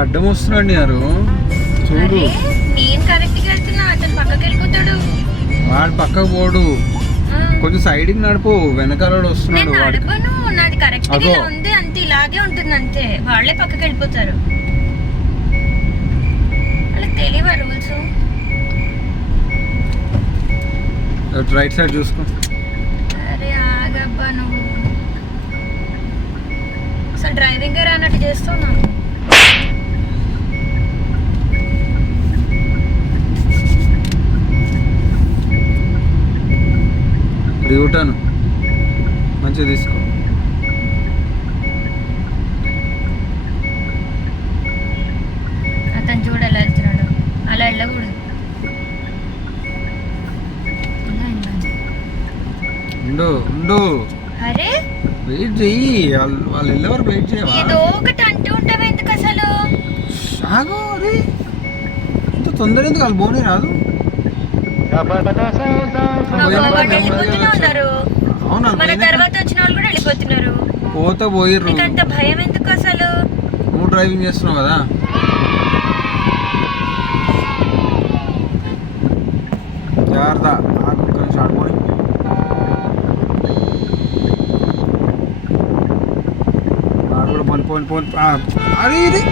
అడ్డం వస్తున్నాడు యారు చూడు. నేను కరెక్ట్ గా వెళ్తున్నా, అతను పక్కకి వెళ్ళిపోతాడు. వాడు పక్కకు పోడు, కొంచెం సైడ్కి నడుపు. వెనకాల వస్తున్నాడు. నడపను, నాది కరెక్ట్ గా ఉంది అంతే, ఇలాగే ఉంటుంది అంతే. వాళ్ళే పక్కకి వెళ్ళిపోతారు, వాళ్ళకి తెలియవా రూల్స్. రైట్ సైడ్ చూసుకో. అరే ఆగబ్బా నువ్వు, అసలు డ్రైవింగ్ రానట్టు చేస్తున్నావు. యూటర్న్ మంచిగా తీసుకో. అతను చూడు ఎలా వెళ్తున్నాడు, అలా వెళ్ళకూడదు. ఉండు ఉండు, అరే వెయిట్ చెయ్యి. వాళ్ళు వెళ్ళేవారు వెయిట్ చేయవా? ఏదో ఒకటి అంటూ ఉంటావు ఎందుకు అసలు? ఆగు, అరే ఇంత తొందర ఎందుకు? వాళ్ళు బోనే రాదు. వెళ్ళిపోతున్నారు, మన తర్వాత వచ్చిన వాళ్ళు కూడా వెళ్ళిపోతున్నారు. పోతే పోయిర్రు. అంత భయం ఎందుకు అసలు? నువ్వు డ్రైవింగ్ చేస్తున్నావు కదా. జాగ్రత్త, ఆగు ఒక్క నిమిషం ఆడుకోని. ఆడు కూడా పోని పోని పోని. అరే ఇది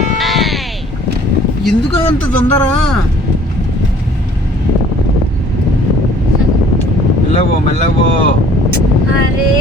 ఎందుకు అంత తొందర? మెల్లగో మెల్లగో. అరే